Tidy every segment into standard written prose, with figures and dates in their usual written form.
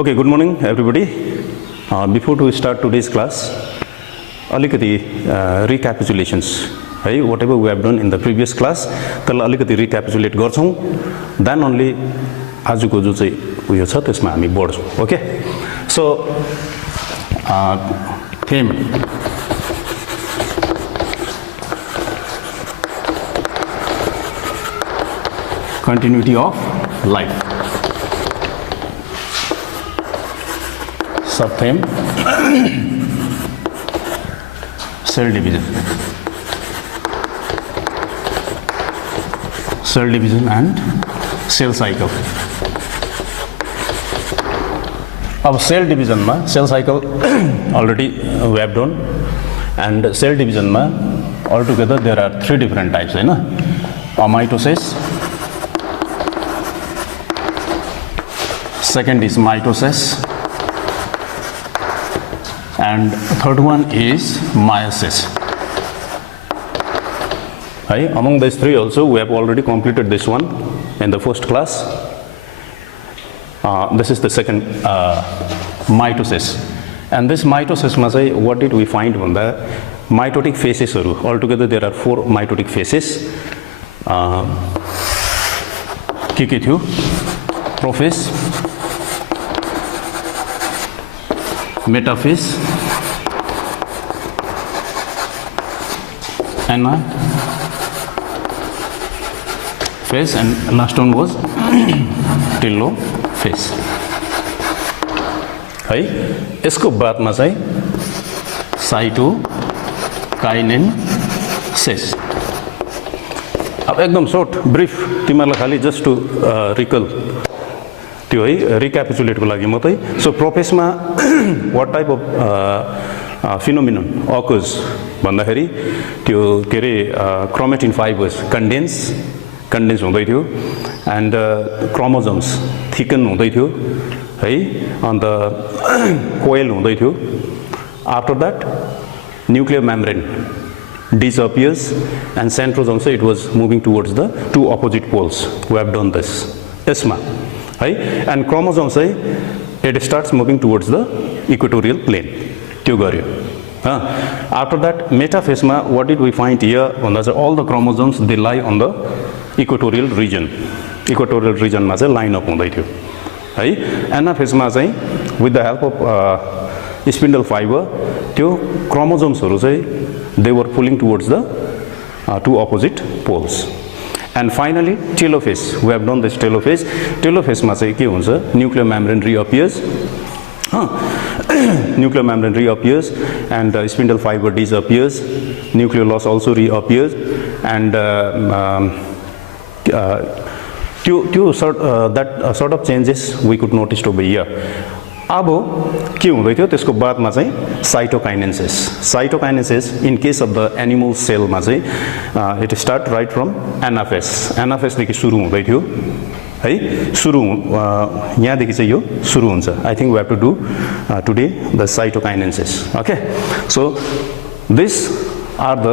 Okay, good morning everybody. Before we start today's class, alikati recapitulations. है whatever we have done in the previous class, त्यसलाई अलिकति recapitulate गर्छौं. Then only आजको जो चाहिँ उयो छ त्यसमा हामी बढ्छौं. Okay? So theme continuity of life. Sub-theme cell division. Cell division and cell cycle. अब cell division में cell cycle already we have done, and cell division में altogether there are three different types, है ना? Mitosis, second is mitosis, and third one is meiosis. Right? Among these three also we have already completed this one in the first class. This is the second mitosis, and this mitosis ma chai what did we find bhanda mitotic phases haru. Altogether there are 4 mitotic phases. के थियो? Prophase, metaphase, anaphase, and last one was telophase. है यसको बादमा चाहिँ cytokinesis. अब एकदम short brief तिमीहरुलाई खाली just to रिकल त्यो है रिक्यापिचुलेटको लागि मात्रै. सो प्रोफेसमा what type of phenomenon occurs भन्दाखेरि त्यो के रे क्रोमेटिन फाइबर्स कन्डेन्स हुँदै थियो, एन्ड क्रोमोजोम्स थिकन हुँदै थियो है, अन्त कोइल हुँदै थियो. After that nuclear membrane disappears, and centrosome say it was moving towards the two opposite poles. We have done this यसमा है, and chromosome say it starts moving towards the equatorial plane. त्यो गर्यो. After that metaphase मा what did we find here भन्दा चाहिँ all the chromosomes they lie on the equatorial region. equatorial region मा चाहिँ line up हुँदै थियो है. anaphase मा चाहिँ with the help of spindle fiber त्यो chromosomes हरु चाहिँ they were pulling towards the two opposite poles. And finally telophase, we have done this telophase. Telophase मा चाहिँ के हुन्छ? nuclear membrane reappears. Nuclear membrane reappears, and spindle fiber disappears. Nuclear loss also reappears, and that sort of changes we could notice over here. अब के हुँदै थियो त्यसको बादमा चाहिँ cytokinesis. Cytokinesis in case of the animal सेलमा चाहिँ it start right from anaphase. एनाफेसदेखि सुरु हुँदै थियो है. सुरु यहाँदेखि चाहिँ यो सुरु हुन्छ. I think we have to do today the cytokinesis. Okay, so this are the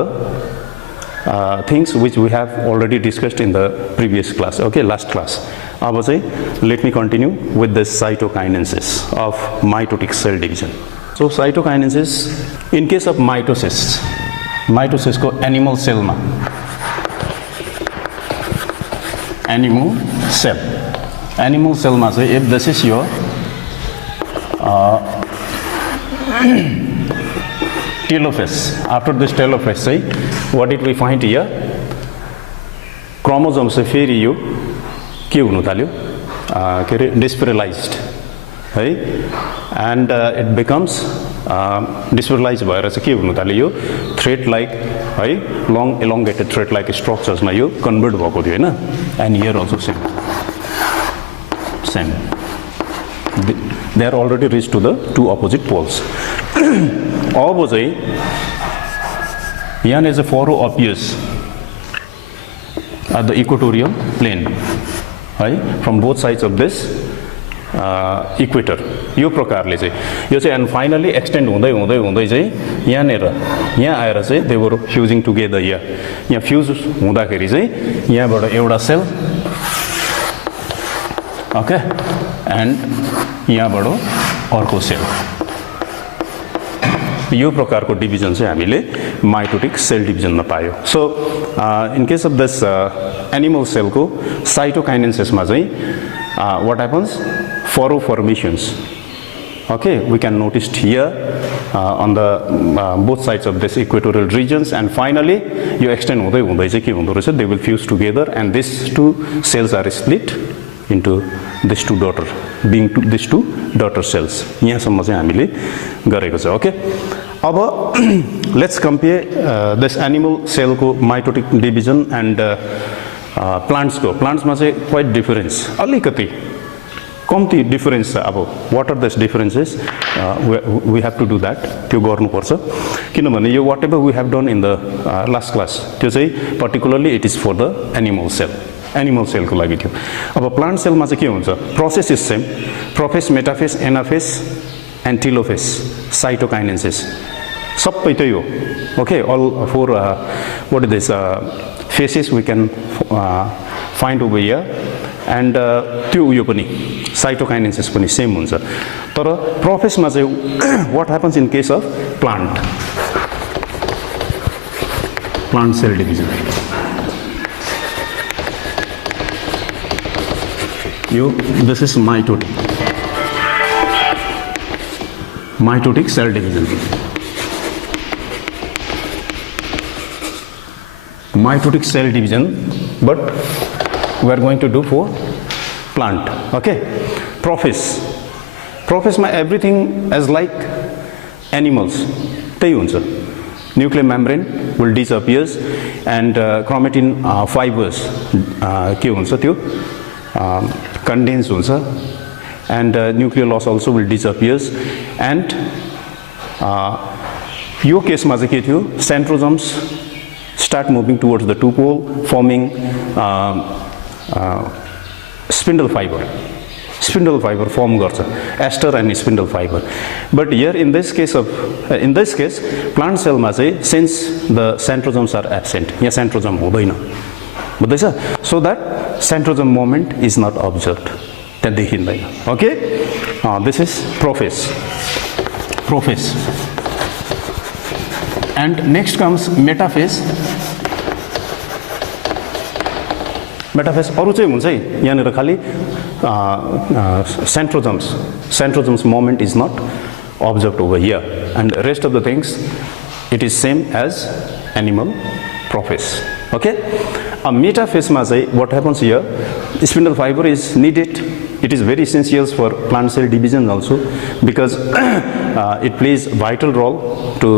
things which we have already discussed in the previous class. Okay, last class. अब चाहिँ let me continue with the cytokinesis of mitotic cell division. So cytokinesis in case of mitosis, mitosis को animal cell मा, animal cell मा चाहिँ if this is your telophase. After this telophase say what did we find here? Chromosome से फेरि यो के हुनु थाल्यो? के रे डिस्पेरलाइज्ड है, एन्ड इट बिकम्स डिस्पेरलाइज भएर चाहिँ के हुनु थाल्यो? यो थ्रेड लाइक है, लङ एलोंगेटेड थ्रेड लाइक स्ट्रक्चर्समा यो कन्भर्ट भएको थियो हैन. And here also same they are already reach to the to opposite poles. अब चाहिँ यहाँ is a furrow appears at the equatorial plane है, from both sides of this equator. यो प्रकारले चाहिँ यो चाहिँ एन्ड फाइनली एक्सटेन्ड हुँदै हुँदै हुँदै चाहिँ यहाँ आएर चाहिँ दे वर फ्युजिङ टुगेदर. यहाँ फ्युज हुँदाखेरि चाहिँ यहाँबाट एउटा सेल ओके एन्ड यहाँबाट अर्को सेल यो प्रकारको डिभिजन चाहिँ हामीले माइटोटिक सेल डिभिजनमा पायो so in case of this animal सेलको साइटोकाइनेसिसमा चाहिँ what happens furrow formations okay we can notice here on the both sides of this equatorial regions and finally you extend हुँदै हुँदै चाहिँ के हुँदो रहेछ they will fuse together and these two cells are split into these two daughter cells यहाँसम्म चाहिँ हामीले गरेको छ ओके अब let's compare this animal cell को mitotic division and plants को plants मा चाहिँ quite difference अलिकति कम्ती डिफरेन्स छ अब what are this differences we have to do that त्यो गर्नुपर्छ किनभने यो whatever we have done in the last class त्यो चाहिँ particularly it is for the animal सेलको लागि थियो अब प्लान्ट सेलमा चाहिँ के हुन्छ process is same prophase metaphase anaphase and telophase cytokinesis सबै त्यही हो okay all four what is this phases we can find over here and त्यो उयो पनि साइटोकाइनेसिस पनि सेम हुन्छ तर प्रोफेसमा चाहिँ what happens in case of plant cell division यो this is mitotic cell division mitotic cell division but we are going to do for plant okay prophase ma everything as like animals त्यही हुन्छ nuclear membrane will disappear and chromatin fibers के हुन्छ त्यो condense हुन्छ and nuclear loss also will disappear and यो केसमा चाहिँ के थियो centrosomes start moving towards the two pole forming spindle fiber form garcha ester and spindle fiber but here in this case plant cell ma chai since the centrosomes are absent ya centrosome hudaina बुझ्दैछ so that centrosome movement is not observed त्यहाँ देखिँदैन okay this is prophase and next comes metaphase अरु चाहिँ हुन्छ है यहाँनिर खाली centrosomes movement is not observed over here and rest of the things it is same as animal prophase okay a metaphase ma चाहिँ what happens here spindle fiber is needed it is very essential for plant cell division also because it plays vital role to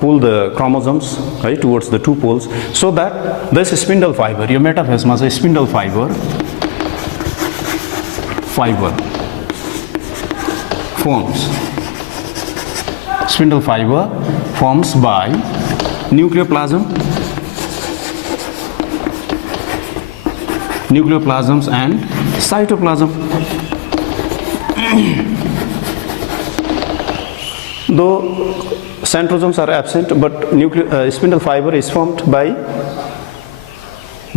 pull the chromosomes right towards the two poles so that this spindle fiber your metaphase ma चाहिँ spindle fiber forms spindle fiber forms by nucleoplasms and cytoplasm though centrosomes are absent but spindle fiber is formed by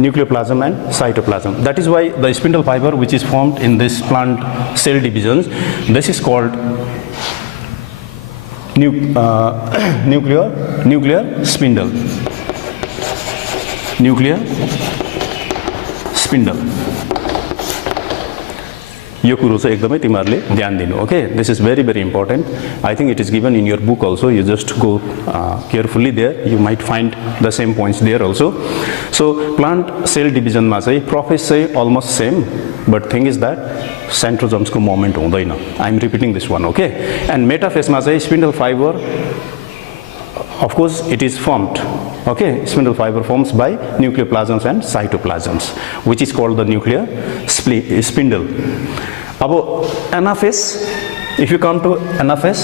nucleoplasm and cytoplasm that is why the spindle fiber which is formed in this plant cell divisions this is called nuclear spindle यो कुरो चाहिँ एकदमै तिमीहरुले ध्यान दिनु okay this is very very important I think it is given in your book also you just go carefully there you might find the same points there also so plant cell डिभिजनमा चाहिँ prophase चाहिँ almost same but thing is that centrosomes को moment हुँदैन I am repeating this one okay and मेटाफेसमा चाहिँ spindle fibre of course it is formed okay spindle fiber forms by nucleoplasms and cytoplasms which is called the nuclear spindle about anaphase if you come to anaphase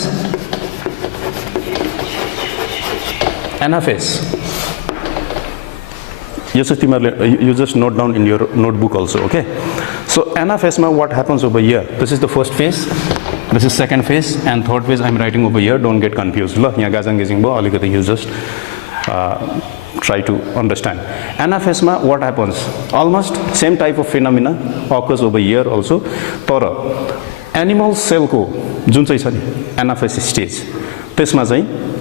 you just note down in your notebook also okay so anaphase ma what happens over here this is the first phase this is second phase and third phase I'm writing over here don't get confused ल यहाँ गाजाङ गेजिङ भयो अलिकति you just try to understand. Anaphase ma what happens? Almost same type of phenomena occurs over here also. तर animal cell को जुन चाहिँ छ नि anaphase stage त्यसमा चाहिँ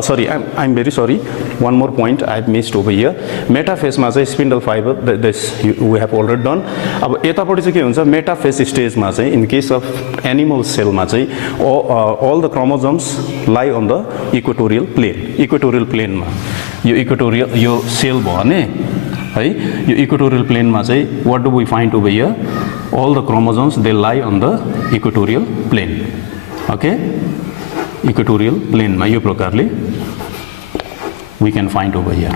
sorry, I'm very sorry. One more point I have missed over here. Metaphase मा चाहिँ spindle fiber this we have already done. अब यतापट्टि चाहिँ के हुन्छ मेटाफेज स्टेजमा चाहिँ in case of animal cell मा चाहिँ all the chromosomes lie on the equatorial plane. Equatorial plane मा यो equatorial यो cell भने है यो equatorial plane मा चाहिँ what do we find over here? All the chromosomes they lie on the equatorial plane. Okay? Equatorial plane मा यो प्रकारले we can find over here.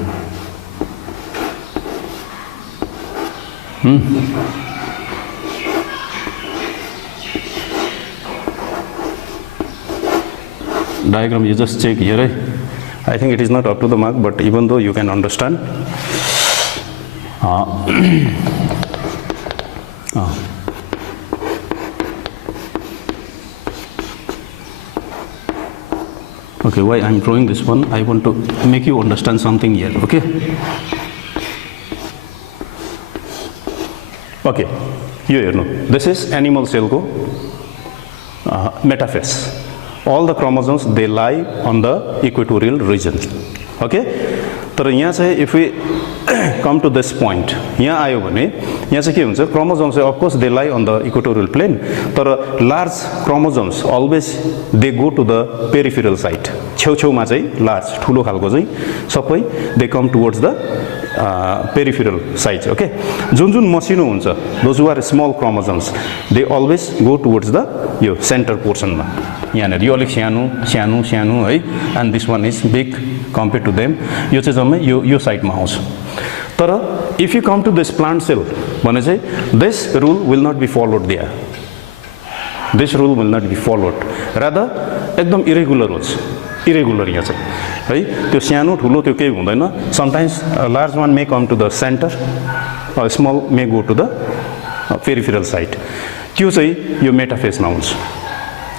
Diagram you just check here. I think it is not up to the mark, but even though you can understand. Okay, why I'm drawing this one? I want to make you understand something here. Okay. Okay. Here, no. This is animal cell go metaphase. All the chromosomes they lie on the equatorial region. Okay. तर यहाँ चाहिँ if we come to this point, यहाँ आयो भने यहाँ चाहिँ के हुन्छ chromosomes चाहिँ of course they lie on the equatorial plane. तर large chromosomes always they go to the peripheral side. छेउछेउमा चाहिँ large ठुलो खालको चाहिँ सबै they come towards the peripheral sides. Okay. जुन जुन मसिनो हुन्छ those who are small chromosomes they always go towards the yo center portion मा यहाँनिर यो अलिक सानो सानो सानो है and this one is big compared to them यो चाहिँ जम्मै यो साइडमा आउँछ तर if you come to this plant cell भने चाहिँ this rule will not be followed there. This rule will not be followed. Rather एकदम irregular हुन्छ irregular यहाँ चाहिँ है त्यो सानो ठुलो त्यो केही हुँदैन. Sometimes a large one may come to the center or small may go to the peripheral side. त्यो चाहिँ यो मेटाफेजमा हुन्छ.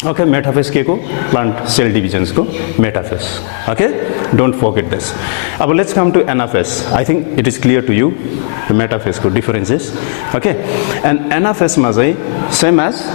Okay, metaphase के को plant cell divisions को metaphase. Okay, don't forget this. अब let's come to anaphase. I think it is clear to you the metaphase को differences. Okay, and anaphase मा चाहिँ same as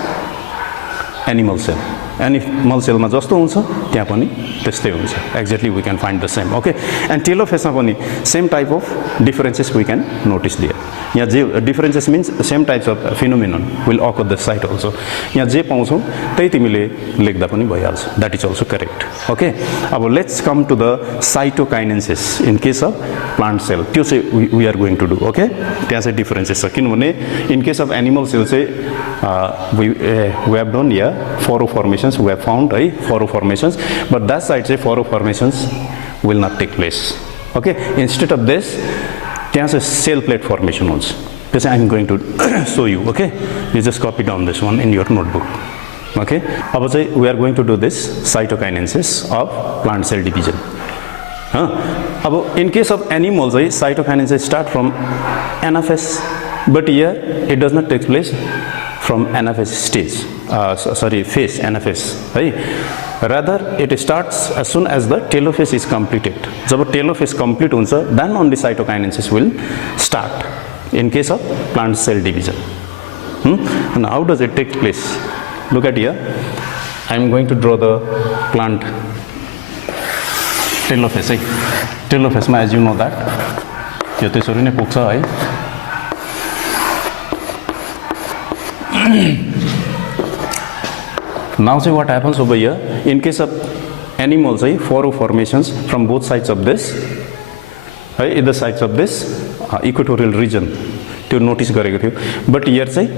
animal cell. Animal cell मा जस्तो हुन्छ त्यहाँ पनि त्यस्तै हुन्छ. Exactly we can find the same. Okay, and telophase मा पनि same type of differences we can notice there. यहाँ जे differences means same types of phenomenon will occur the site also. यहाँ जे पाउँछौ त्यही तिमीले लेख्दा पनि भइहाल्छ. That is also correct. Okay, अब let's come to the cytokinesis in case of plant cell. त्यो चाहिँ we are going to do. Okay, त्यहाँ चाहिँ differences छ किनभने in case of animal cell चाहिँ we have done here foro formations we have found है foro formations but that side चाहिँ foro formations will not take place. Okay, instead of this त्यहाँ चाहिँ cell plate formation हुन्छ. त्यो चाहिँ I'm going to show you. Okay, you just copy down this one in your notebook. Okay, अब चाहिँ we are going to do this cytokinesis of plant cell division. अब in case of animal चाहिँ cytokinesis start from anaphase but here it does not take place from anaphase stage. Phase anaphase है. Rather it starts as soon as the telophase is completed. जब telophase complete हुन्छ then only cytokinesis will start in case of plant cell division. And how does it take place? Look at here. I am going to draw the plant telophase. Telophase मा as you know that यो त्यसरी नै पुग्छ है. Now say what happens over here in case of animals say foro formations from both sides of this right, either sides of this equatorial region त्यो notice गरेको थियो but here चाहिँ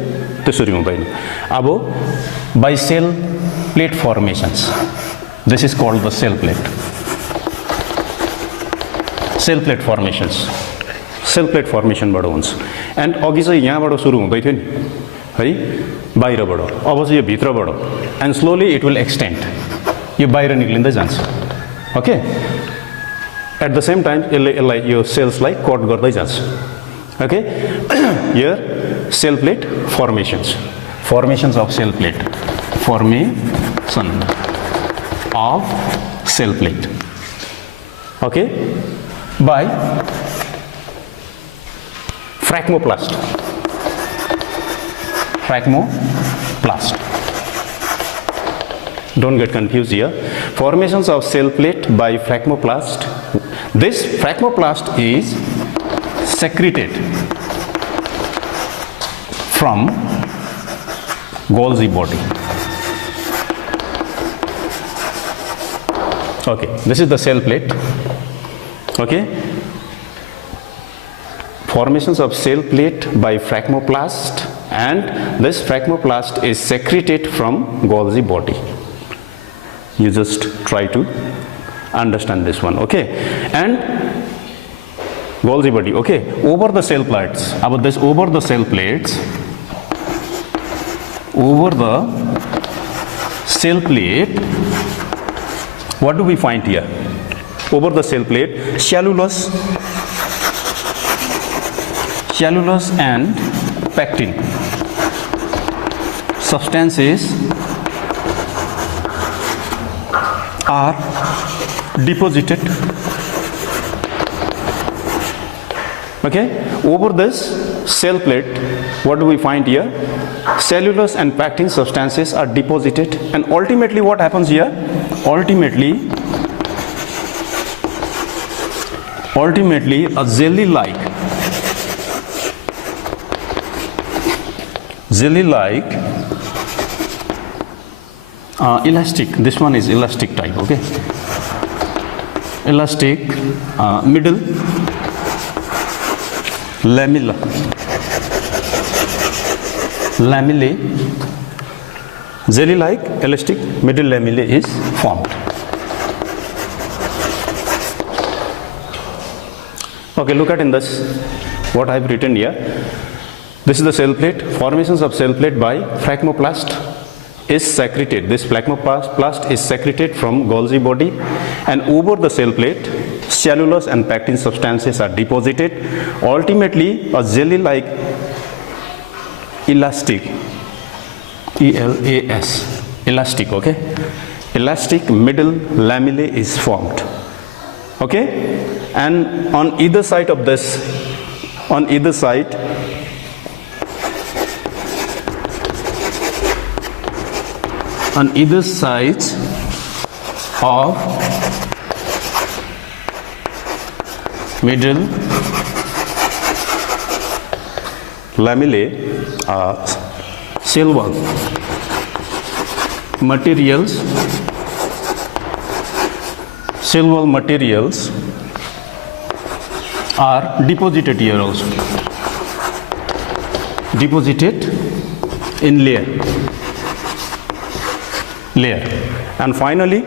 त्यसरी हुँदैन. अब by cell plate formations this is called the cell plate. Cell plate formations cell plate formation बाट हुन्छ and अघि चाहिँ यहाँबाट सुरु हुँदै थियो नि है बाहिरबाट अब चाहिँ यो भित्रबाट and slowly it will extend यो बाहिर निक्लिँदै जान्छ. Okay at the same time यसलाई यो सेल्सलाई कट गर्दै जान्छ. Okay here cell plate formations of cell plate formation of cell plate. Okay, by phragmoplast. Phragmoplast. Don't get confused here. Formations of cell plate by phragmoplast. This phragmoplast is secreted from Golgi body. Okay, this is the cell plate. Okay, formations of cell plate by phragmoplast, and this phragmoplast is secreted from Golgi body. You just try to understand this one. Okay, and Golgi body. Okay, over the cell plates. About this, over the cell plates, over the cell plate, what do we find here? Over the cell plate, cellulose and pectin substances are deposited. Okay, over this cell plate, what do we find here? Cellulose and pectin substances are deposited, and ultimately what happens here? Ultimately a jelly-like elastic, this one is elastic type. Okay, elastic middle lamellae, jelly-like elastic middle lamellae is formed. Okay, look at in this what I have written here. This is the cell plate. Formations of cell plate by phragmoplast is secreted. This phragmoplast is secreted from Golgi body, and over the cell plate, cellulose and pectin substances are deposited. Ultimately, a jelly-like elastic, ELAS, elastic. Okay, elastic middle lamellae is formed. Okay, and on either side of this, on either side, of middle lamellae, cell wall materials are deposited here also, deposited in layer, and finally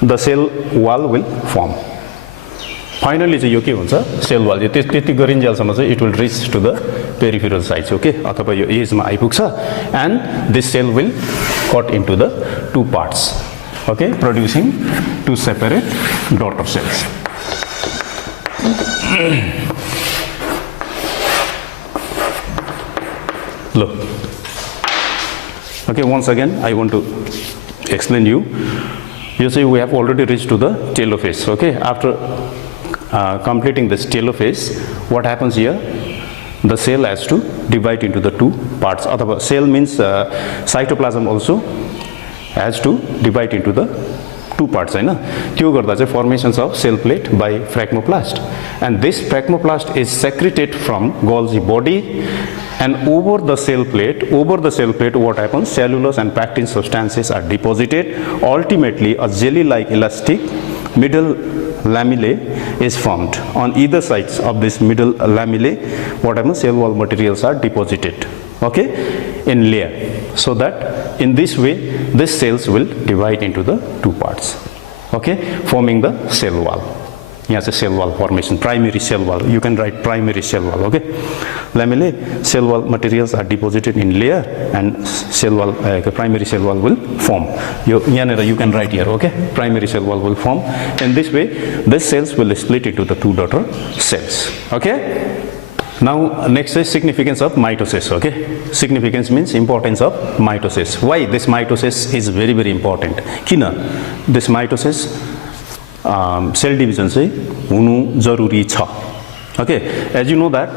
the cell wall will form. Finally चाहिँ यो के हुन्छ, cell wall चाहिँ त्यति गरिन्जेलसम्म चाहिँ it will reach to the peripheral sites. Okay, अथवा यो asthma आइपुग्छ, and this cell will cut into the two parts. Okay, producing two separate daughter cells. Look. Okay, once again I want to explain you. You see we have already reached to the telophase. Okay, after completing this telophase, what happens here? The cell has to divide into the two parts. Otherwise, cell means cytoplasm also has to divide into the two parts. त्यो गर्दा चाहिँ formations of cell plate by phragmoplast, and this phragmoplast is secreted from Golgi body, and over the cell plate, what happens? Cellulose and pectin substances are deposited. Ultimately, a jelly-like elastic middle lamellae is formed. On either sides of this middle lamellae, what happens? Cell wall materials are deposited. Okay, in layer, so that in this way, these cells will divide into the two parts. Okay, forming the cell wall. यहाँ चाहिँ cell wall formation, primary cell wall. You can write primary cell wall. Okay, lamellae, cell wall materials are deposited in layer, and cell wall, primary cell wall will form. You can write here. Okay, primary cell wall will form. In this way, these cells will split into the two daughter cells. Okay. Now next is significance of mitosis. Okay, significance means importance of mitosis. Why this mitosis is very important? Kina this mitosis cell division चाहिँ हुनु जरुरी छ okay as you know that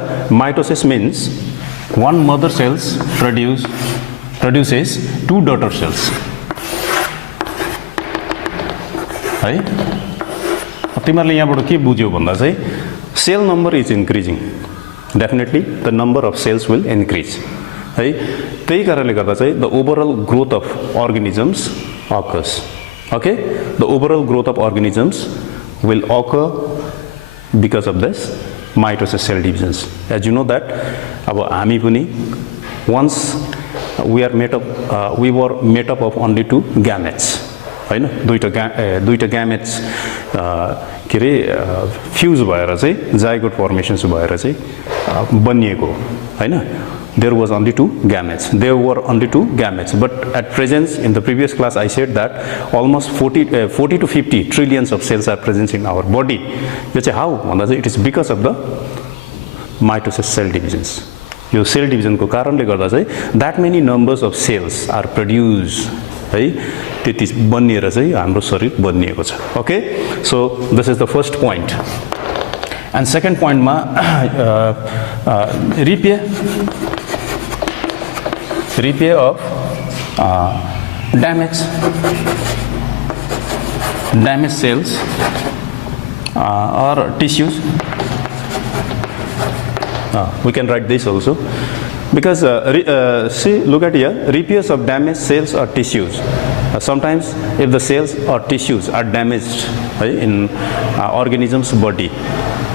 mitosis means one mother cells produces 2 daughter cells है तिमीहरूले यहाँबाट के बुझ्यौ भन्दा चाहिँ cell number is increasing definitely the number of cells will increase है त्यही कारणले गर्दा चाहिँ the overall growth of organisms occurs okay the overall growth of organisms will occur because of this mitosis cell divisions as you know that अब हामी पनि once we were made up of only 2 gametes हैन दुईटा gametes के रे fuse भएर चाहिँ zygote फर्मेशन्स भएर चाहिँ बनिएको हैन there was only 2 gametes there were only 2 gametes but at present in the previous class I said that almost 40 to 50 trillions of cells are present in our body यो चाहिँ how भन्दा चाहिँ it is because of the mitosis cell divisions यो cell डिभिजनको कारणले गर्दा चाहिँ that many numbers of cells are produced है त्यति बनिएर चाहिँ हाम्रो शरीर बनिएको छ okay so this is the first point end second पोइन्टमा repair of damaged cells or tissues. We can write this also because see look at here repairs of damaged cells or tissues. Sometimes if the cells or tissues are damaged in organism's body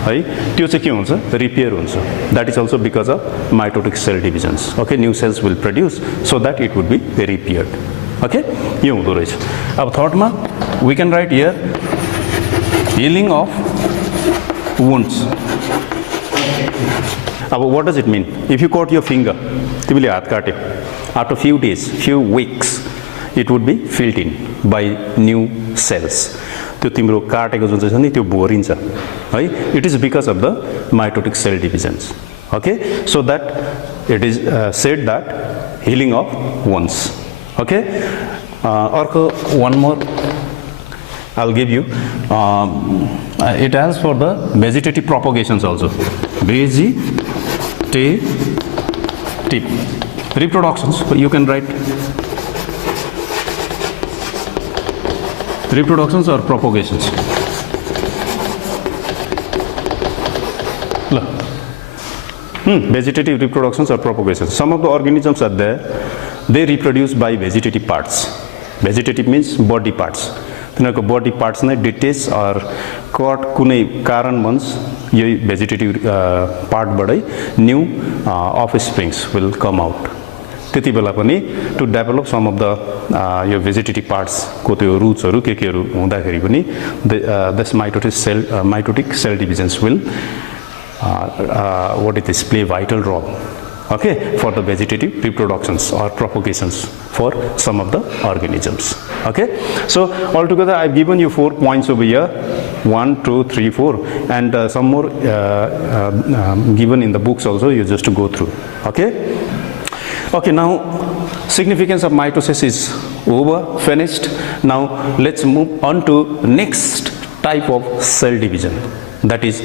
है त्यो चाहिँ के हुन्छ repair हुन्छ that is also because of mitotic cell divisions okay new cells will produce so that it would be repaired okay यो हुँदो रहेछ अब थर्डमा we can write here healing of wounds अब what does it mean if you cut your finger तिमीले हात काट्यो after few days few weeks it would be filled in by new cells त्यो तिम्रो काटेको जुन चाहिँ छ नि त्यो भोरिन्छ है it is because of the mitotic cell divisions okay so that it is said that healing of wounds okay अर्को one more I will give you it helps for the vegetative propagations also vegetative reproductions you can write reproductions or propagations vegetative reproductions or propagations some of the organisms are there they reproduce by vegetative parts vegetative means body parts तिनीहरुको body parts नै detach or cut कुनै कारणवश यही vegetative part बाटै new offsprings will come out त्यति बेला पनि to develop some of the यो vegetative पार्ट्सको त्यो रुट्सहरू केहरू हुँदाखेरि पनि this mitotic cell divisions will what it is play vital role okay for the vegetative reproductions or propagations for some of the organisms okay so altogether I've given you 4 points over here 1 2 3 4 and some more given in the books also you just to go through okay now significance of mitosis is over finished now let's move on to next type of cell division that is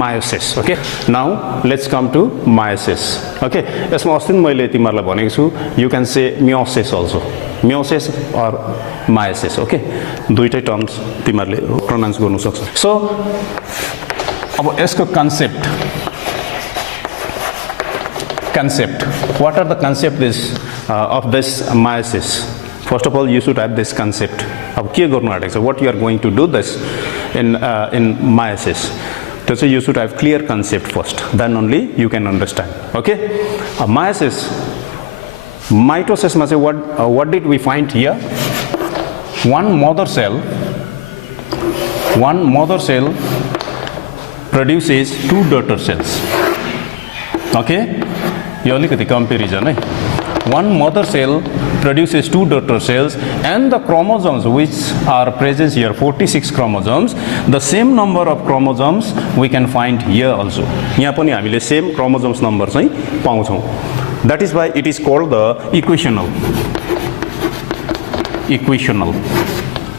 meiosis okay now let's come to meiosis okay यसमा अस्ति मैले तिमीहरुलाई भनेको छु you can say meiosis also meiosis or meiosis okay दुईटै terms तिमीहरुले pronounce गर्न सक्छौ so अब यसको concept what are the concepts of this meiosis first of all you should have this concept अब के गर्नु आँटेको छ what you are going to do this in meiosis so you should have clear concept first then only you can understand okay meiosis mitosis ma what did we find here one mother cell produces 2 daughter cells okay यो अलिकति comparison है one mother cell produces 2 daughter cells and the chromosomes which are present here 46 chromosomes the same number of chromosomes we can find here also यहाँ पनि हामीले same chromosomes number चाहिँ पाउँछौं that is why it is called the equational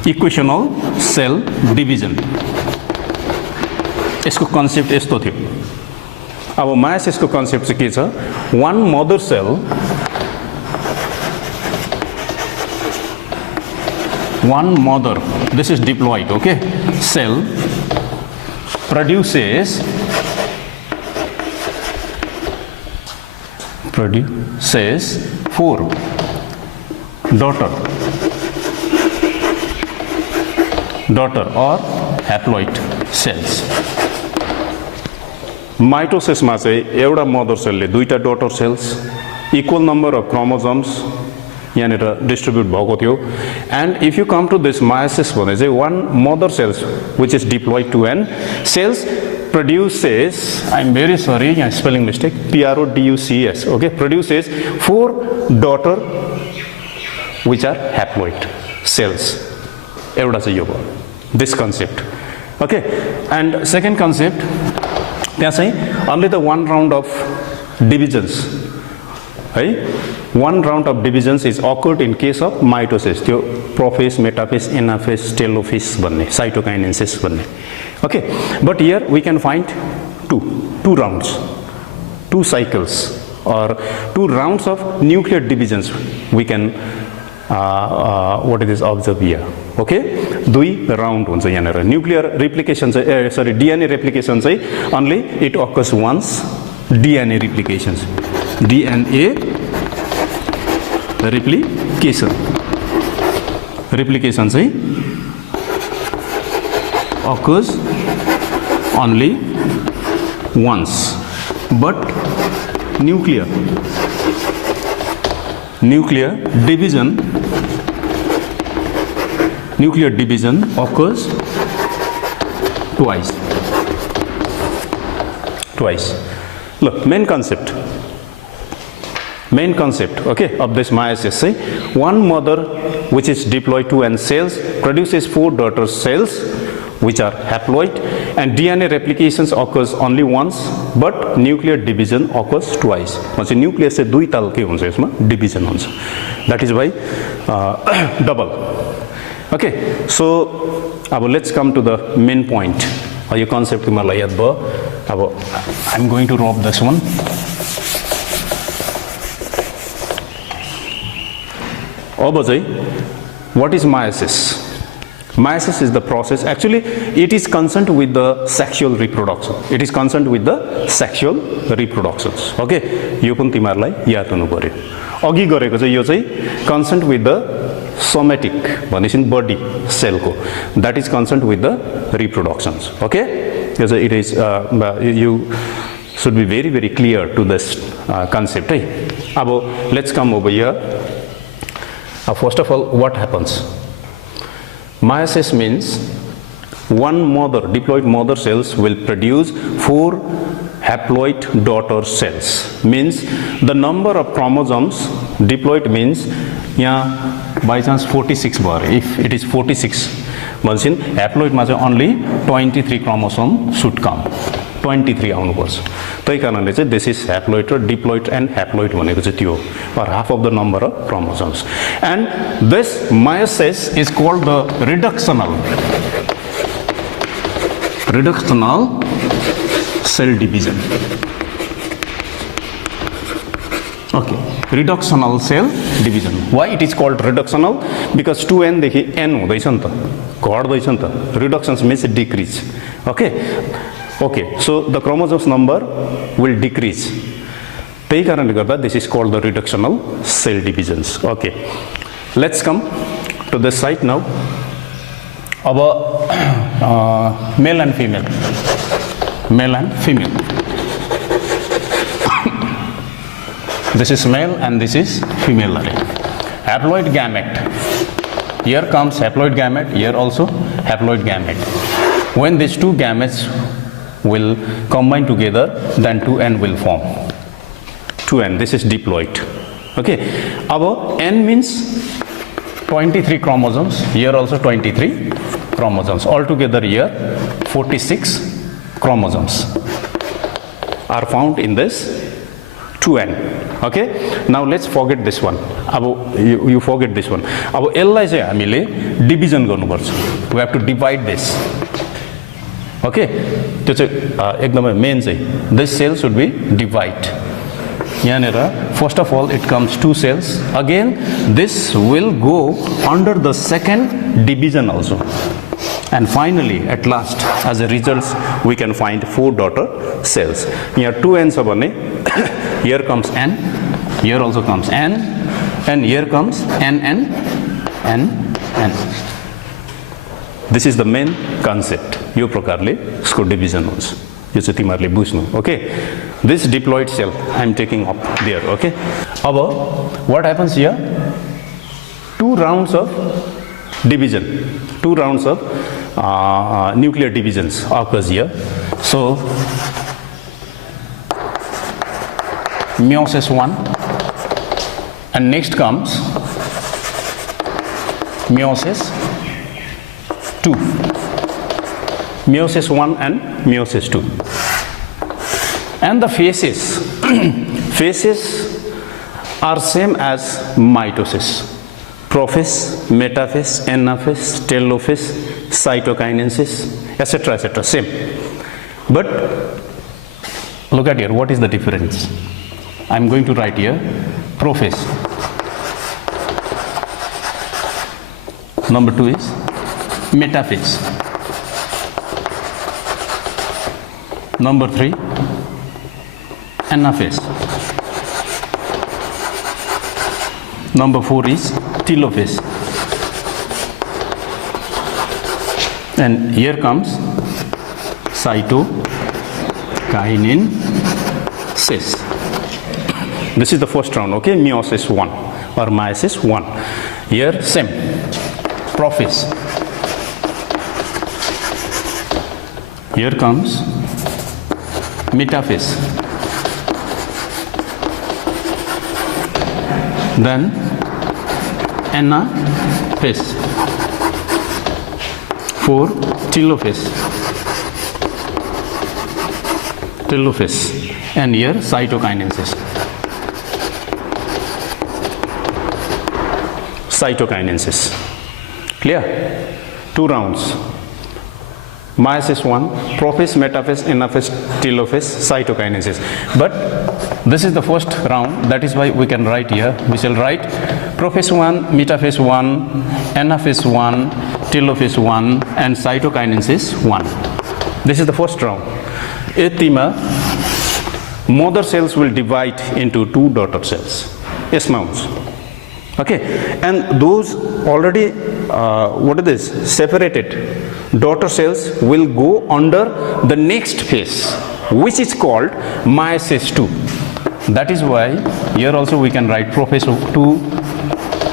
equational cell division यसको concept यस्तो थियो। अब मायोसिसको concept चाहिँ के छ, one mother cell one mother, this is diploid, okay, cell produces 4 daughter or haploid cells। माइटोसिसमा चाहिँ एउटा मदर सेलले दुईटा daughter cells, equal number of chromosomes यहाँनिर डिस्ट्रिब्युट भएको थियो। And if you come to this meiosis भने चाहिँ one mother cells which is diploid to n cells produces, I'm very sorry, यहाँ spelling mistake, PRODUCS, okay, produces 4 daughter which are haploid cells। एउटा चाहिँ यो भयो this concept, okay। and second concept त्यहाँ चाहिँ only the one round of divisions है, one round of divisions is occurred in case of mitosis, त्यो prophase, metaphase, anaphase, telophase भन्ने, cytokinesis भन्ने, okay। but here we can find two rounds, 2 cycles or 2 rounds of nuclear divisions we can what it is observe here, okay। 2 round हुन्छ यहाँनिर। Nuclear replication चाहिँ sorry DNA replication चाहिँ only it occurs once, DNA replication चाहिँ occurs only once, but nuclear division occurs twice। Look, main concept, okay, of this meiosis say one mother which is diploid to n cells produces 4 daughter cells which are haploid, and DNA replications occurs only once, but nuclear division occurs twice। मतलब nucleus चाहिँ 2 तालकै हुन्छ, यसमा division हुन्छ, that is why double, okay। so अब let's come to the main point। Yo concept मलाई याद भयो। अब I'm going to rub this one। अब चाहिँ what is meiosis? Meiosis is the process, actually it is concerned with the sexual reproduction, okay। यो पनि तिमीहरूलाई याद हुनु पर्यो। अघि गरेको चाहिँ यो चाहिँ concerned with the somatic भनेपछि बडी सेलको, that is concerned with the reproductions, okay। यो चाहिँ it is you should be very very clear to this concept है। अब let's come over here। First of all, what happens? Meiosis means one mother, diploid mother cells will produce 4 haploid daughter cells, means the number of chromosomes, diploid means यहाँ by chance 46 भयो, if it is 46 भनेपछि ह्याप्लोइडमा चाहिँ only 23 chromosome should come, 23 आउनुपर्छ। त्यही कारणले चाहिँ this is haploid raw diploid and haploid भनेको चाहिँ त्यो, or half of the number of chromosomes। and this meiosis is called the reductional cell division, okay। reductional cell division, why it is called reductional? because 2n देखि n हुँदैछ नि त, घट्दैछ नि त, reductions means decrease, okay। so the chromosomes number will decrease, त्यही कारणले गर्दा this is called the reductional cell divisions, okay। let's come to this side now। अब male and female, this is male and this is female array। haploid gamete, here comes haploid gamete, here also haploid gamete। when these 2 gametes will combine together, then 2n will form, 2n, this is diploid, okay। अब n means 23 chromosomes, here also 23 chromosomes, altogether here 46 chromosomes are found in this 2n. Okay, now let's forget this one. अब you forget this one. अब यसलाई चाहिँ हामीले division गर्नुपर्छ. We have to divide this. Okay, त्यो चाहिँ एकदमै main चाहिँ this cell should be divide. यहाँनिर first of all it comes 2 cells. Again this will go under the second division also. And finally, at last, as a result, we can find 4 daughter cells. Here 2n छ भने here comes n, here also comes n, and here comes n. This is the main concept. यो प्रकारले यसको division हुन्छ. यो चाहिँ तिमीहरूले बुझ्नु. Okay? This diploid cell I am taking up there. Okay? अब what happens here? 2 rounds of division. 2 rounds of nuclear divisions occurs here. So meiosis 1, and next comes meiosis 2. Meiosis 1 and meiosis 2. And the phases phases are same as mitosis. Prophase, metaphase, anaphase, telophase, cytokinesis, etc., etc. Same. But look at here, what is the difference? I'm going to write here prophase. Number 2 is metaphase. Number 3, anaphase. Number 4 is telophase. And here comes cytokinesis. This is the first round, okay? Meiosis 1 or meiosis 1. Here same. Prophase. Here comes metaphase. Then anaphase. 4, telophase. And here cytokinesis. Clear? 2 rounds. Meiosis 1, prophase, metaphase, anaphase, telophase, cytokinesis. But this is the first round, that is why we can write here. We shall write prophase 1, metaphase 1, anaphase 1, telophase 1, and cytokinesis 1. This is the first round. Etima, mother cells will divide into 2 daughter cells. Yes, mounts. Okay, and those already separated daughter cells will go under the next phase, which is called meiosis 2. That is why here also we can write prophase 2,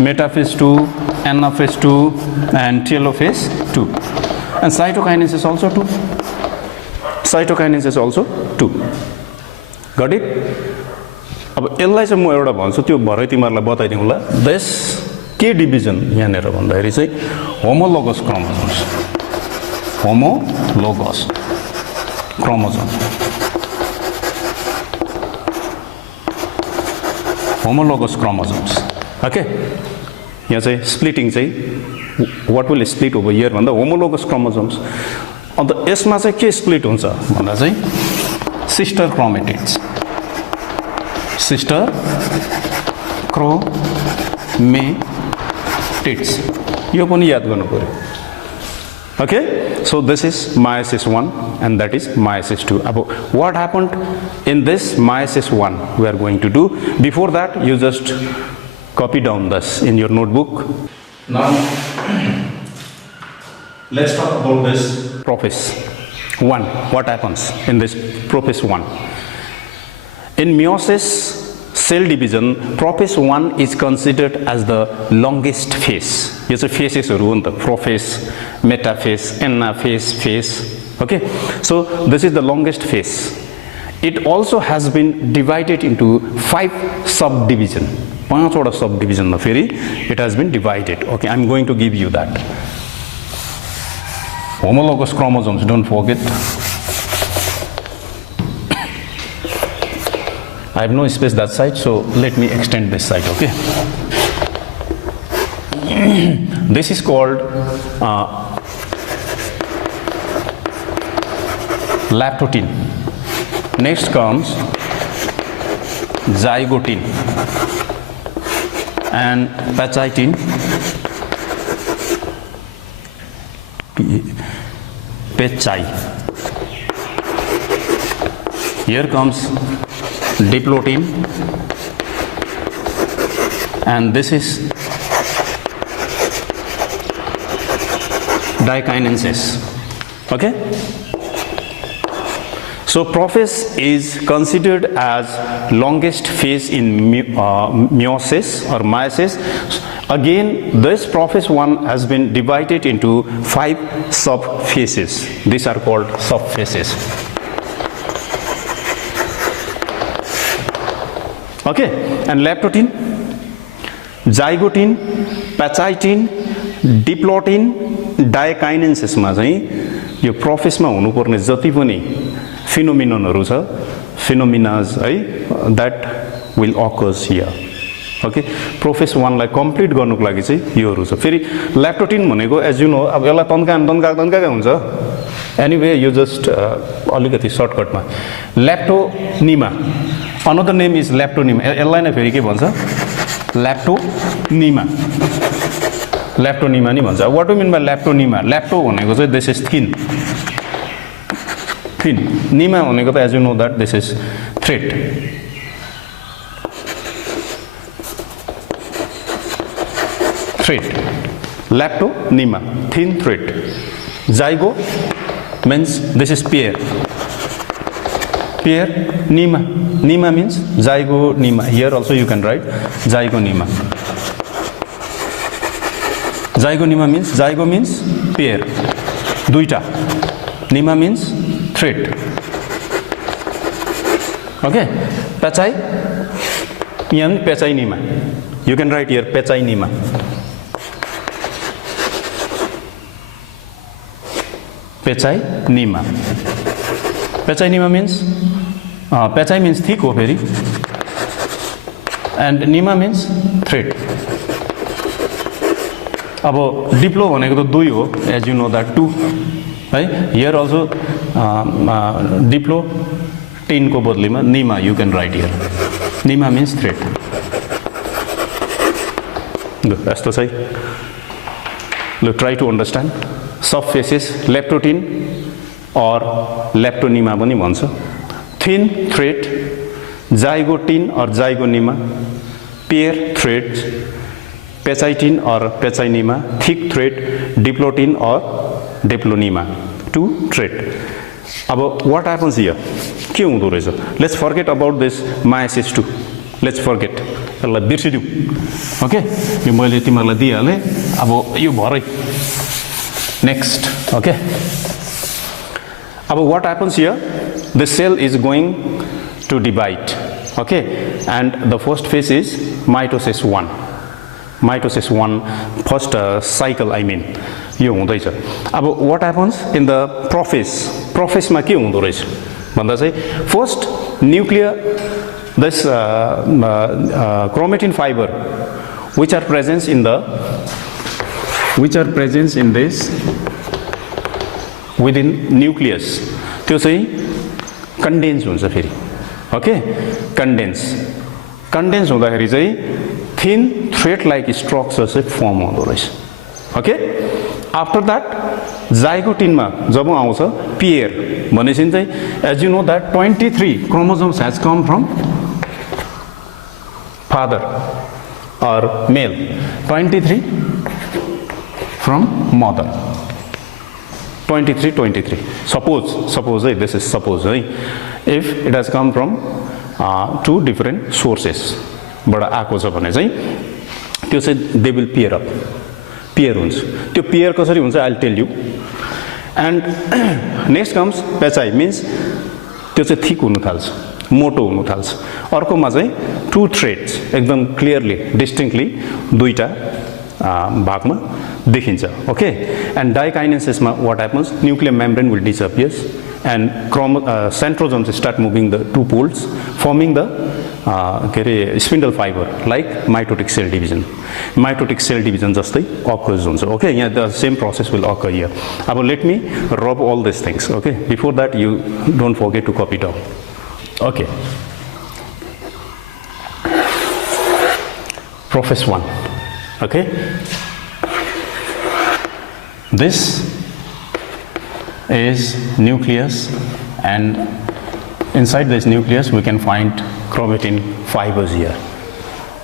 metaphase 2, anaphase 2, and telophase 2. And cytokinesis also 2. Got it? अब यसलाई चाहिँ म एउटा भन्छु, त्यो भरै तिमीहरूलाई बताइदिउँला. This के डिभिजन यहाँनिर भन्दाखेरि चाहिँ homologous chromosomes. Homologous chromosomes. Okay? यहाँ चाहिँ splitting चाहिँ what will split over here भन्दा homologous chromosomes. अन्त यसमा चाहिँ के स्प्लिट हुन्छ भन्दा चाहिँ sister chromatids. यो पनि याद गर्नु पर्यो. Okay, so this is meiosis 1 and that is meiosis 2. What happened in this meiosis 1 we are going to do. Before that you just copy down this in your notebook. Now let's talk about this prophase 1. What happens in this prophase 1? In meiosis cell division, prophase 1 is considered as the longest phase. यो चाहिँ phases-हरु हो नि त, prophase, metaphase, anaphase, phase. Okay, so this is the longest phase. It also has been divided into 5 subdivision. 5 वटा subdivision मा फेरि it has been divided. Okay, I'm going to give you that. Homologous chromosomes, don't forget. I have no space that side, so let me extend this side, okay? This is called lactotin. Next comes zygotin and pachytin, pechay. Here comes diplotin, and this is dikinensis. Okay? So prophase is considered as longest phase in meiosis or meiosis. Again, this prophase 1 has been divided into 5 subphases. These are called subphases. Okay, and lactotin, zygotin, pachytin, diplotin, dikinensis मा चाहिँ यो प्रोफेसमा हुनुपर्ने जति पनि फिनोमिननहरु छ, phenomenas है, that will occurs here. Okay, prophase 1 लाई complete गर्नुको लागि चाहिँ योहरु छ. फेरि ल्याक्टोटिन भनेको एज यु नो अब यसलाई तन्का हुन्छ. एनीवे यो जस्ट अलिकति सर्टकटमा ल्याक्टोनिमा, अनदर नेम इज ल्याक्टोनिमा. यसलाई नै फेरि के भन्छ? ल्याक्टोनिमा. ल्याक्टोनिमा नि भन्छ. What do mean by lactonema? Lacto भनेको चाहिँ दिस इज थिन. निमा भनेको त as you know that this is thread. Lactonema, thin thread. Zygo means this is pair. Nema. Nema means zygonema. Here also you can write zygonema. Zygonema means, zygo means pair. Duita. Nema means thread. Okay. Pachay. Here pachynema. You can write here pachynema. Pachynema. Pachynema means pachy means thick हो फेरि, and nema means thread. अब Diplo भनेको त दुई हो, as you know that 2 है. Here also Diplo 10 को बदलीमा nema you can write here. Nema means thread. Look, यस्तो चाहिँ. Look, try to understand. Subphases, leptotin or leptonema पनि भन्छ. Thin thread, zygotin or zygonema, pair thread, pachytin or pachynema, thick thread, diplotin or diplonema. 2 thread. अब what happens here? के हुँदो रहेछ? Let's forget about this meiosis 2. Let's forget. यसलाई बिर्सिदिऊ. Okay, यो मैले तिमीहरूलाई दिइहालेँ. अब यो भरै. Next, okay. About what happens here? The cell is going to divide, okay, and the first phase is mitosis 1. Mitosis 1, first cycle. I mean, यो हुँदैछ. अब what happens in the prophase? Prophase मा के हुँदो रहेछ भन्दा चाहिँ first nuclear, this chromatin fiber which are present in this within nucleus, त्यो चाहिँ condense हुन्छ फेरि. ओके, condense हुँदाखेरि चाहिँ thin thread like structure चाहिँ form हुँदो रहेछ. ओके, आफ्टर दैट zygotin मा जब आउँछ pair भनेपछि चाहिँ as you know that 23 chromosomes has come from father or male, 23 from mother. 23. Suppose this is suppose. If it has come from 2 different sources, but आएको छ भने चाहिँ त्यो चाहिँ they will pair up. Pair हुन्छ. त्यो pair कसरी हुन्छ I'll tell you. And next comes pachy, means त्यो चाहिँ thick हुन थाल्छ, मोटो हुन थाल्छ. अर्कोमा चाहिँ 2 threads एकदम clearly, distinctly दुईटा भागमा देखिन्छ ओके एन्ड डाइकाइनेसिसमा what happens nuclear membrane will disappears and centrosomes start moving the two poles forming the के अरे spindle fibre like mitotic cell division जस्तै अकर्स हुन्छ ओके यहाँ the same process will occur here अब let me rub all this things okay before that you don't forget to copy down okay Prophase 1 okay this is nucleus and inside this nucleus we can find chromatin fibers here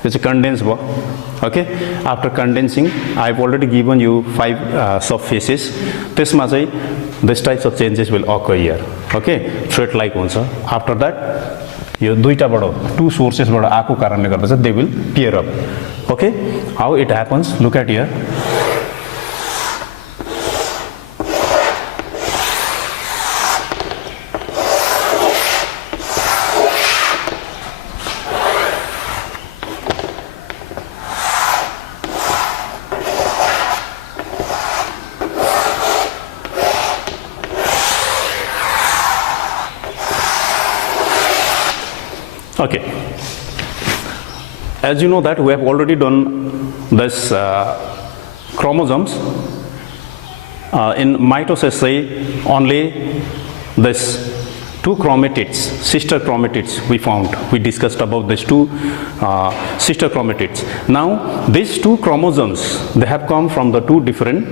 it's a condensed one okay after condensing I've already given you 5 subphases त्यसमा चाहिँ this types of changes will occur here okay thread like हुन्छ after that yo दुईटाबाट to सोर्सेसबाट आएको कारणले गर्दा चाहिँ they will pair up okay how it happens look at here Okay, as you know that we have already done this chromosomes in mitosis say only this two chromatids, sister chromatids we found, we discussed about these two sister chromatids. Now these two chromosomes, they have come from the two different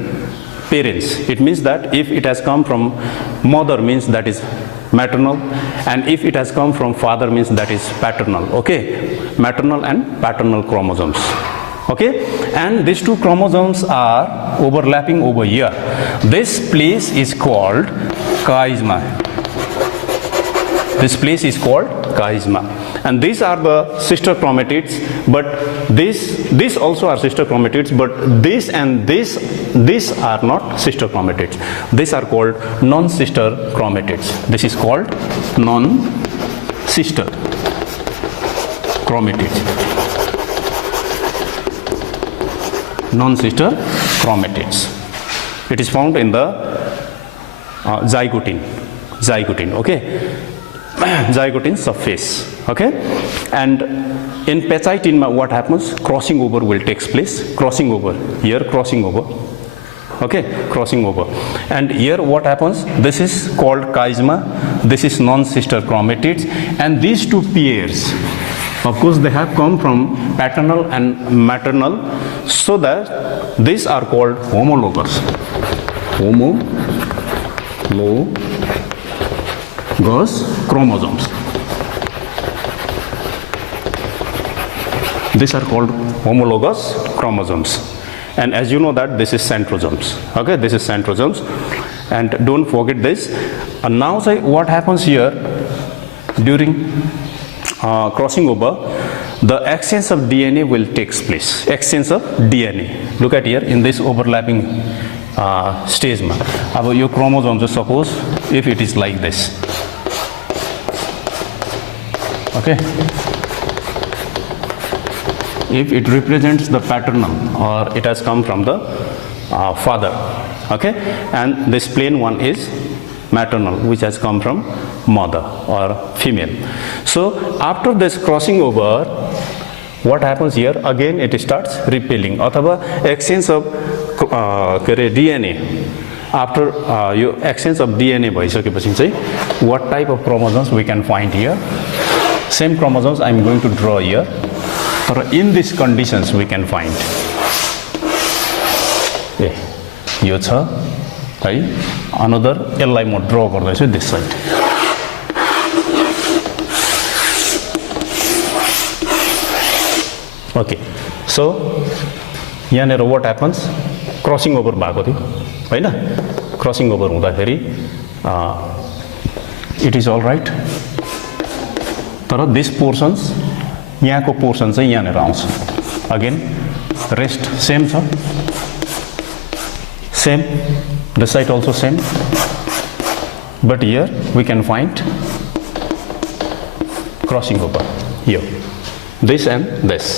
parents. It means that if it has come from mother means that is maternal and if it has come from father means that is paternal okay maternal and paternal chromosomes okay and these two chromosomes are overlapping over here this place is called chiasma this place is called chiasma and these are the sister chromatids but this also are sister chromatids but this and this are not sister chromatids these are called non-sister chromatids this is called non-sister chromatids non-sister chromatids it is found in the zygote okay zygote subphase okay and in pachytene what happens crossing over will takes place crossing over here crossing over okay crossing over and here what happens this is called chiasma this is non-sister chromatids and these two pairs of course they have come from paternal and maternal so that these are called homologous chromosomes these are called homologous chromosomes and as you know that this is centrosomes okay this is centrosomes and don't forget this and now say what happens here during crossing over the exchange of DNA will takes place exchange of DNA look at here in this overlapping stage ma अब यो chromosome just suppose if it is like this okay if it represents the paternal or it has come from the father okay and this plain one is maternal which has come from mother or female so after this crossing over what happens here again it starts repelling अथवा exchange of DNA after your exchange of DNA भइसकेपछि चाहिँ what type of chromosomes we can find here same chromosomes I am going to draw here but in these conditions we can find यो छ है another यसलाई म draw गर्दैछु this side okay so यहाँनिर what happens crossing over भएको थियो हैन crossing over हुँदाखेरि it is all right तर this portions यहाँको पोर्सन चाहिँ यहाँनिर आउँछ अगेन रेस्ट सेम छ same this side also same but here we can find crossing over here this and this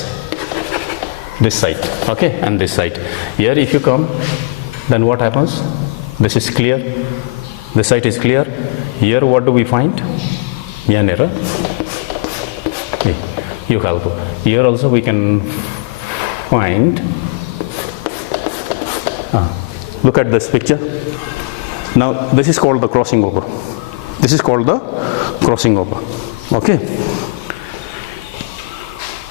this side, okay, and this side. Here if you come, then what happens? This is clear, this side is clear. Here what do we find? Here also we can find, look at this picture. Now this is called the crossing over. This is called the crossing over, okay.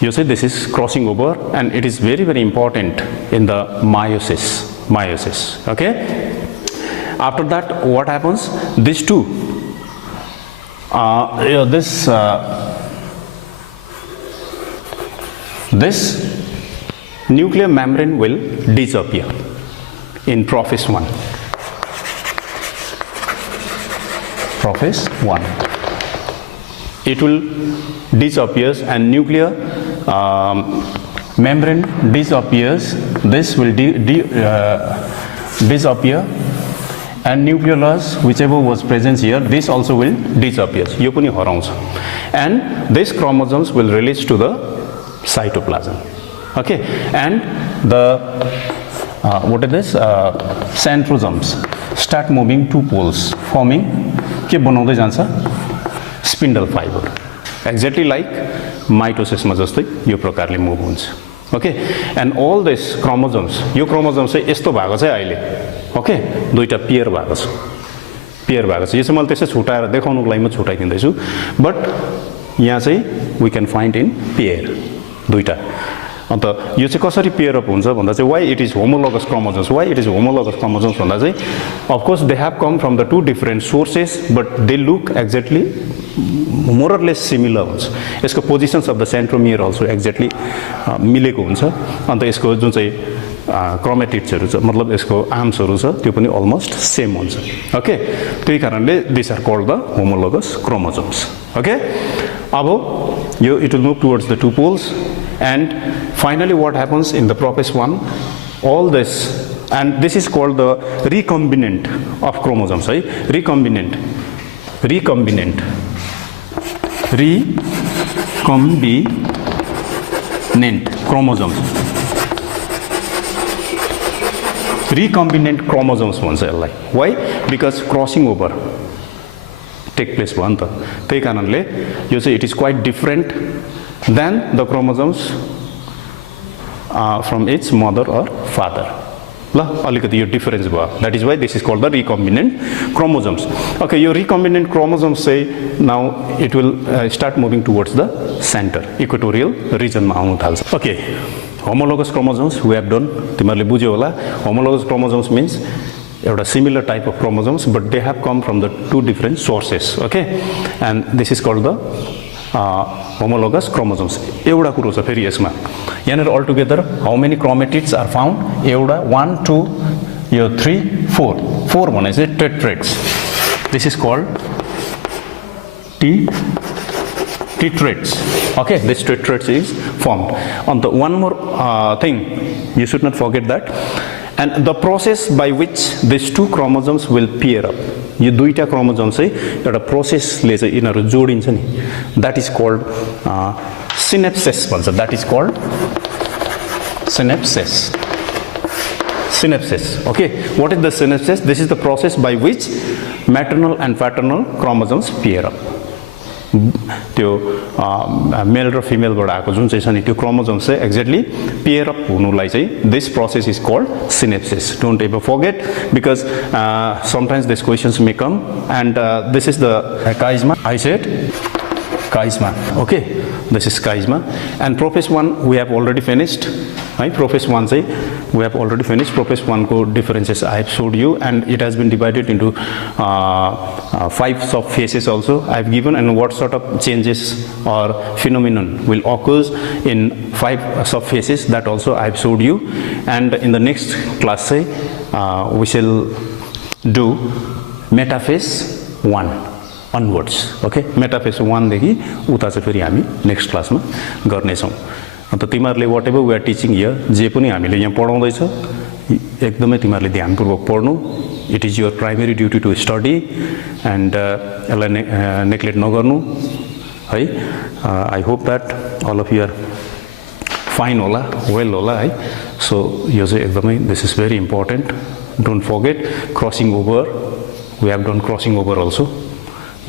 You see, this is crossing over, and it is very, very important in the meiosis, okay. After that, what happens? These two, this nuclear membrane will disappear in prophase 1. Prophase 1. It will disappears, and nuclear membrane disappears. This will disappear, and nucleolus, whichever was present here, this also will disappear. यो पनि हराउँछ, and these chromosomes will release to the cytoplasm, okay. And the what is this? Centrosomes start moving two poles, forming के बनाउँदै जान्छ? Spindle fiber, exactly like mitosis मा जस्तै यो प्रकारले move हुन्छ, okay. And all these chromosomes, yo chromosomes चाहिँ यस्तो भएको छ अहिले, okay, दुईटा पेयर भएको छ, यो चाहिँ मैले त्यसै छुटाएर देखाउनुको लागि म छुटाइदिँदैछु, बट यहाँ चाहिँ we can find in pair दुईटा. अन्त यो चाहिँ कसरी पेयर अप हुन्छ भन्दा चाहिँ why it is homologous chromosomes भन्दा चाहिँ of course they have come from the two different sources, but they look exactly more or less similar हुन्छ. यसको positions of the centromere also exactly मिलेको हुन्छ. अन्त यसको जुन चाहिँ क्रोमेटिड्सहरू छ, मतलब यसको आर्म्सहरू छ, त्यो पनि अलमोस्ट सेम हुन्छ, ओके. त्यही कारणले this are called the homologous chromosomes, okay. अब यो it will move towards the two poles, and finally what happens in the prophase 1, all this, and this is called the recombinant of chromosomes, right? recombinant chromosomes, recombinant chromosomes भन्छ यसलाई. Why? Because crossing over take place भयो नि त, त्यही कारणले यो चाहिँ it is quite different than the chromosomes from its mother or father. ल अलिकति यो डिफरेन्स भयो. That is why this is called the recombinant chromosomes. Okay, yo recombinant chromosomes say now it will start moving towards the center, equatorial region मा आउन थाल्छ. Okay, homologous chromosomes we have done. तिमीहरुले बुझ्यौ होला. Homologous chromosomes means एउटा similar type of chromosomes, but they have come from the two different sources, okay. And this is called the homologous chromosomes. एउटा कुरो छ फेरि यसमा, यहाँनिर all together how many chromatids are found? एउटा 1 2 यो 3 4 भने चाहिँ tetrads. This is called tetrads, okay. This tetrads is formed. On the one more thing you should not forget that, and the process by which these two chromosomes will pair up, यो दुईटा chromosomes चाहिँ एउटा प्रोसेसले चाहिँ यिनीहरु जोडिन्छ नि, that is called synapses भन्छ. That is called synapses, okay. What is the synapses? This is the process by which maternal and paternal chromosomes pair up. त्यो mail र फिमेलबाट आएको जुन चाहिँ छ नि त्यो क्रोमोसोम्स चाहिँ एक्ज्याक्टली पेयर अप हुनुलाई चाहिँ this process is called synapsis. Don't ever forget, because sometimes this questions may come, and this is the chiasma. I said chiasma, okay. This is chiasma, and prophase 1 we have already finished है. Prophase 1 चाहिँ we have already finished. Prophase 1 को differences I have showed you, and it has been divided into 5 sub phases also I have given, and what sort of changes or phenomenon will occurs in 5 sub phases, that also I have showed you. And in the next class say we shall do metaphase 1 onwards, okay. metaphase 1 देखि उता चाहिँ फेरि हामी next क्लासमा गर्ने छौं. अन्त तिमीहरुले whatever we are teaching here, जे पनि हामीले यहाँ पढाउँदै छ एकदमै तिमीहरुले ध्यानपूर्वक पढ्नु. It is your primary duty to study, and यसलाई नेग्लेक्ट नगर्नु है. I hope that all of you are fine होला, वेल होला है। सो यो चाहिँ एकदमै this is very important. Don't forget crossing over, we have done crossing over also.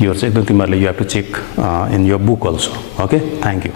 यो चाहिँ एकदम तिमीहरूले you have to check in your book also. Okay, thank you.